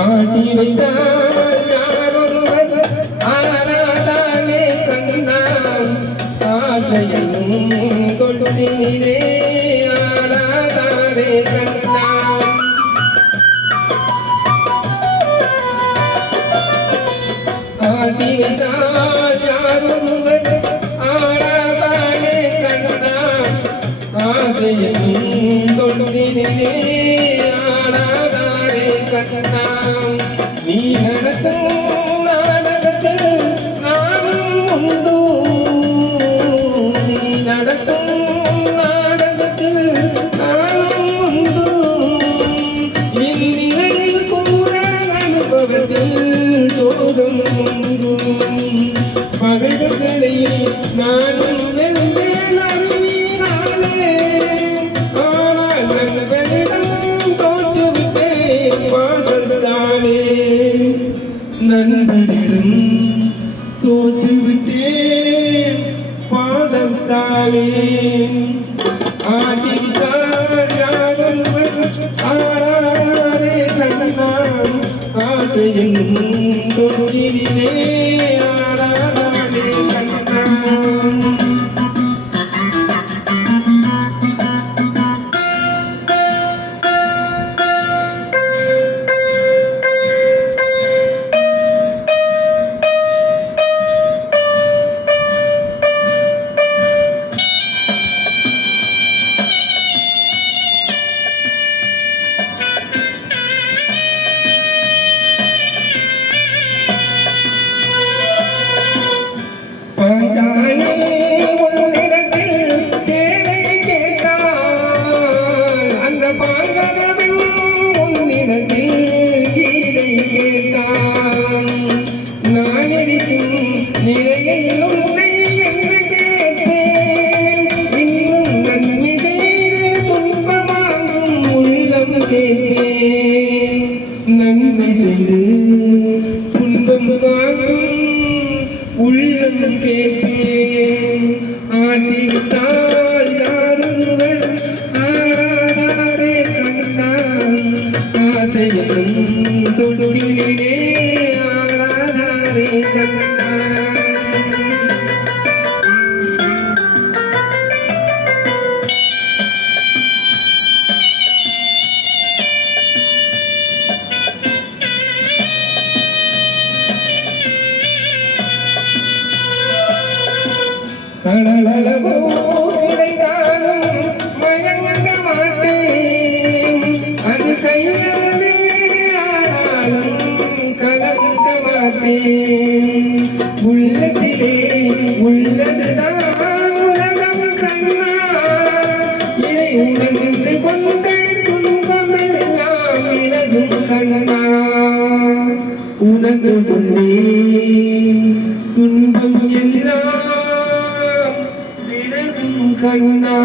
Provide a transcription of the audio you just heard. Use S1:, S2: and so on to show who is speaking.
S1: ஆட்டி வைத்தார் யாரொருவர்? ஆராதானே கண்ணாம் ஆசையனும் கொள்ளினே கண்ணாம் सकता नी हर நண்பனிடம் தோற்றுவிட்டேன் பாசத்தாலே ஆடித்தார் யாரொருவர் ஆராரே கண்ணான் ஆசையின் தொழிலே ஆராரே கண்ணான் நான் இருக்கும் நிலையில் என்று கேட்டேன். இன்னும் நன்மை செய்து துன்பமாகும் உள்ளம் கேட்டேன். நன்மை செய்து துன்பம் வாங்கும் உள்ளம் கடலளவோ கிடைத்தாலும் மயங்க மாட்டேன். அது கையாலே உள்ளத்திலே உள்ளதுதான் உலகம் கண்ணா. இதை உணர்ந்து கொண்டே துன்பமெல்லாம் விலகும் கண்ணா. உணர்ந்து கொண்டேன் துன்பம் எல்லாம் விலகும் கண்ணா.